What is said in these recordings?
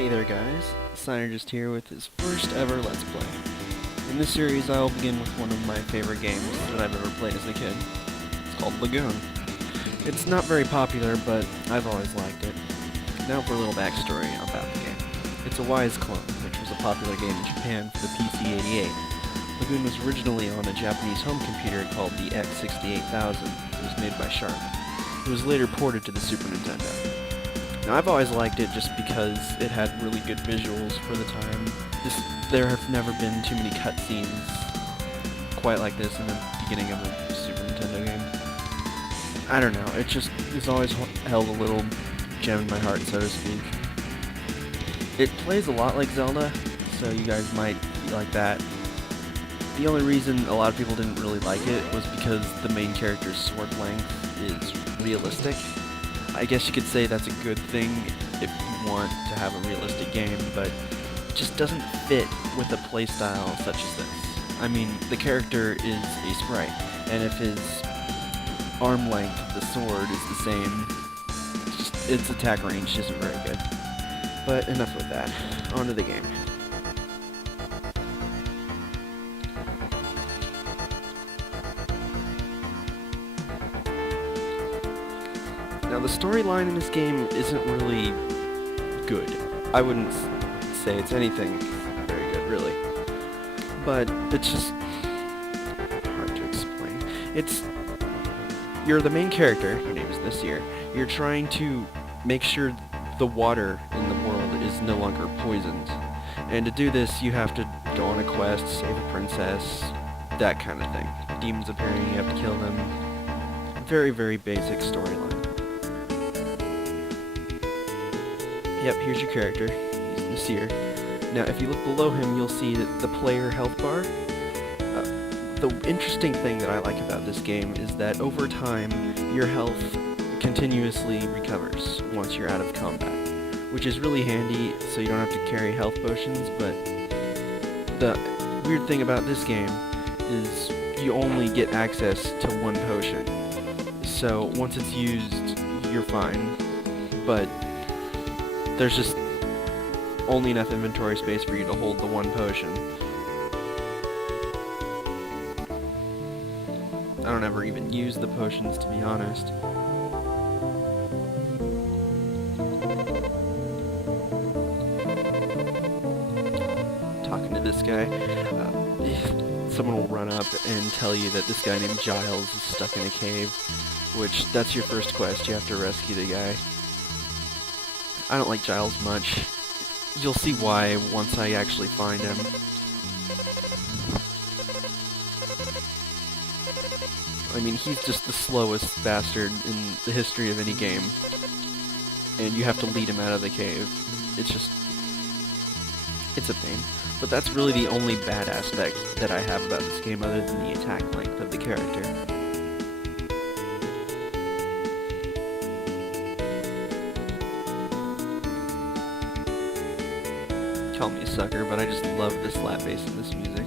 Hey there guys, Synergist here with his first ever Let's Play. In this series I will begin with one of my favorite games that I've ever played as a kid. It's called Lagoon. It's not very popular, but I've always liked it. Now for a little backstory about the game. It's a Wise clone, which was a popular game in Japan for the PC-88. Lagoon was originally on a Japanese home computer called the X68000. It was made by Sharp. It was later ported to the Super Nintendo. Now, I've always liked it just because it had really good visuals for the time. There have never been too many cutscenes quite like this in the beginning of a Super Nintendo game. I don't know, it's always held a little gem in my heart, so to speak. It plays a lot like Zelda, so you guys might like that. The only reason a lot of people didn't really like it was because the main character's sword length is realistic. I guess you could say that's a good thing if you want to have a realistic game, but it just doesn't fit with a playstyle such as this. I mean, the character is a sprite, and if his arm length, the sword, is the same, its attack range isn't very good. But enough with that. On to the game. Now, the storyline in this game isn't really good. I wouldn't say it's anything very good, really. But it's just hard to explain. You're the main character, your name is this year. You're trying to make sure the water in the world is no longer poisoned. And to do this, you have to go on a quest, save a princess, that kind of thing. Demons appearing, you have to kill them. Very, very basic storyline. Yep, here's your character. He's Nasir. Now, if you look below him, you'll see that the player health bar. The interesting thing that I like about this game is that over time, your health continuously recovers once you're out of combat, which is really handy so you don't have to carry health potions, but the weird thing about this game is you only get access to one potion. So once it's used, you're fine, but there's just only enough inventory space for you to hold the one potion. I don't ever even use the potions, to be honest. Talking to this guy, someone will run up and tell you that this guy named Giles is stuck in a cave, which that's your first quest. You have to rescue the guy. I don't like Giles much. You'll see why once I actually find him. I mean, he's just the slowest bastard in the history of any game. And you have to lead him out of the cave. It's a pain. But that's really the only bad aspect that I have about this game other than the attack length of the character. Call me a sucker, but I just love the slap bass in this music.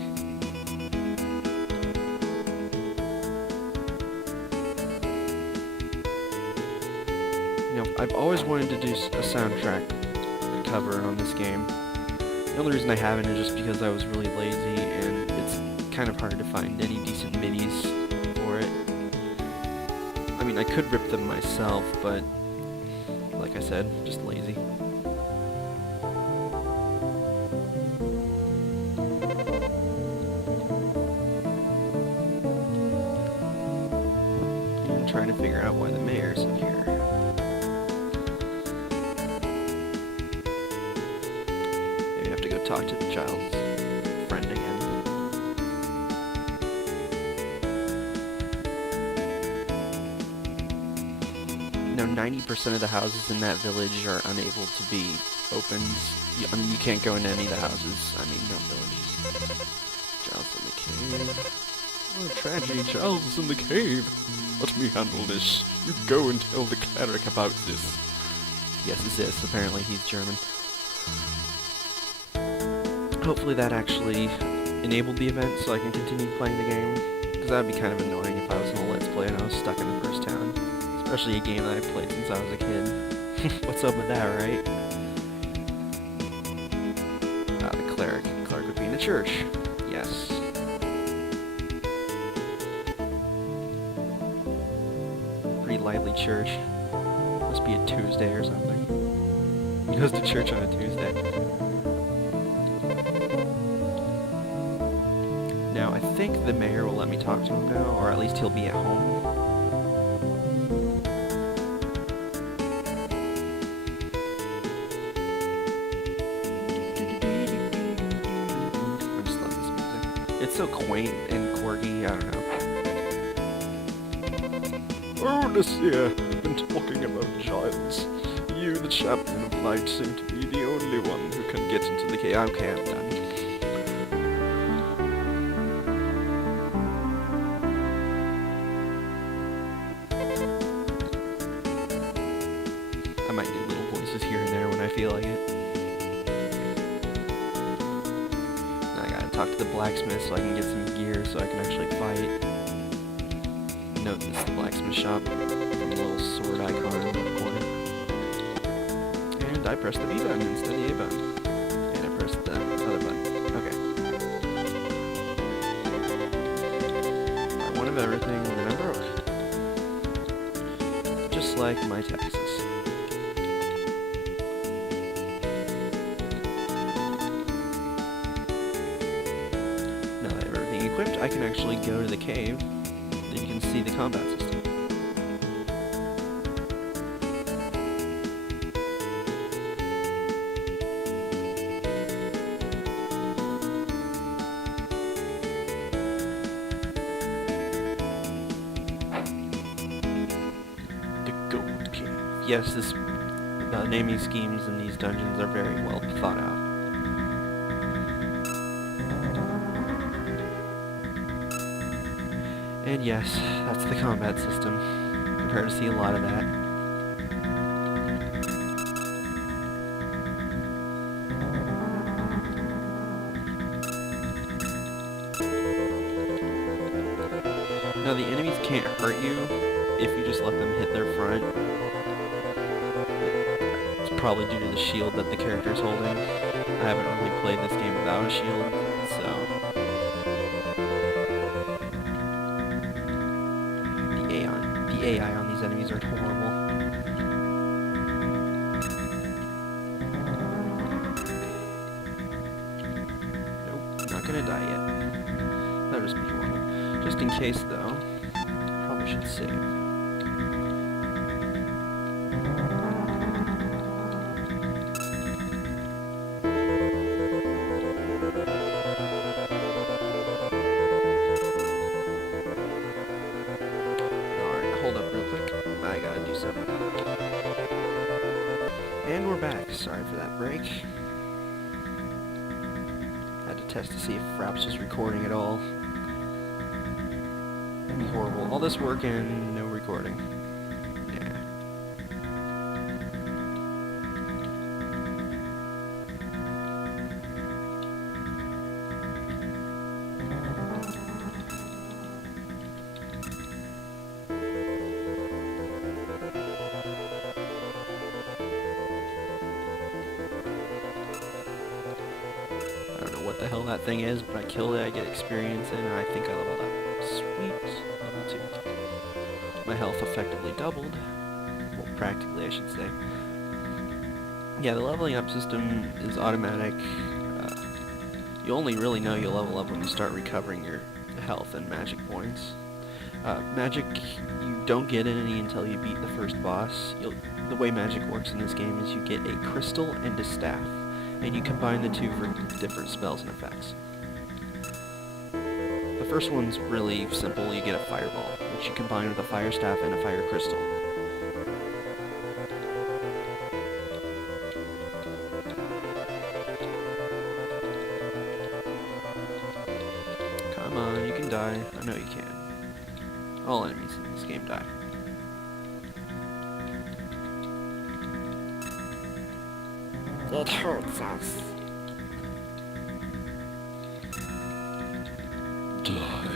You know, I've always wanted to do a soundtrack cover on this game. The only reason I haven't is just because I was really lazy, and it's kind of hard to find any decent midis for it. I mean, I could rip them myself, but like I said, just lazy. Trying to figure out why the mayor's in here. Maybe I have to go talk to the child's friend again. Now, 90% of the houses in that village are unable to be opened. I mean, you can't go into any of the houses. I mean, no villages. Child's in the cave. Oh, tragedy, Charles is in the cave. Let me handle this. You go and tell the cleric about this. Yes, it's this. Apparently he's German. Hopefully that actually enabled the event so I can continue playing the game. Because that would be kind of annoying if I was in a Let's Play and I was stuck in the first town. Especially a game that I've played since I was a kid. What's up with that, right? cleric. Cleric would be in a church. Yes. Pretty lively church. Must be a Tuesday or something. He goes to church on a Tuesday. Now, I think the mayor will let me talk to him now, or at least he'll be at home. I just love this music. It's so quaint and quirky, I don't know. Oh, Nasir, I've been talking about giants. You, the champion of light, seem to be the only one who can get into the cave. Okay, I'm done. I might do little voices here and there when I feel like it. Now I gotta talk to the blacksmith so I can get some gear so I can actually fight. Note this is the blacksmith shop. The little sword icon in the corner. And I pressed the B button instead of the A button. And I pressed the other button. Okay. I wanted everything and then I broke. Just like my taxes. Now that I have everything equipped, I can actually go to the cave. And you can see the combat system. Yes, the naming schemes in these dungeons are very well thought out. And yes, that's the combat system. Prepare to see a lot of that. Now the enemies can't hurt you if you just let them hit their front. Probably due to the shield that the character is holding. I haven't really played this game without a shield, so... The AI on these enemies are horrible. Nope, not gonna die yet. That'll just be horrible. Just in case, though, probably should save. And we're back. Sorry for that break. Had to test to see if Fraps was recording at all. That'd be horrible. All this work and no recording. Yeah. What the hell that thing is, but I killed it, I get experience in, and I think I leveled up. Sweet. Level 2. My health effectively doubled. Well, practically, I should say. Yeah, the leveling up system is automatic. You only really know you'll level up when you start recovering your health and magic points. Magic, you don't get any until you beat the first boss. The way magic works in this game is you get a crystal and a staff. And you combine the two for different spells and effects. The first one's really simple. You get a fireball, which you combine with a fire staff and a fire crystal. Come on, you can die. I know you can. All enemies in this game die. It hurts us. Die.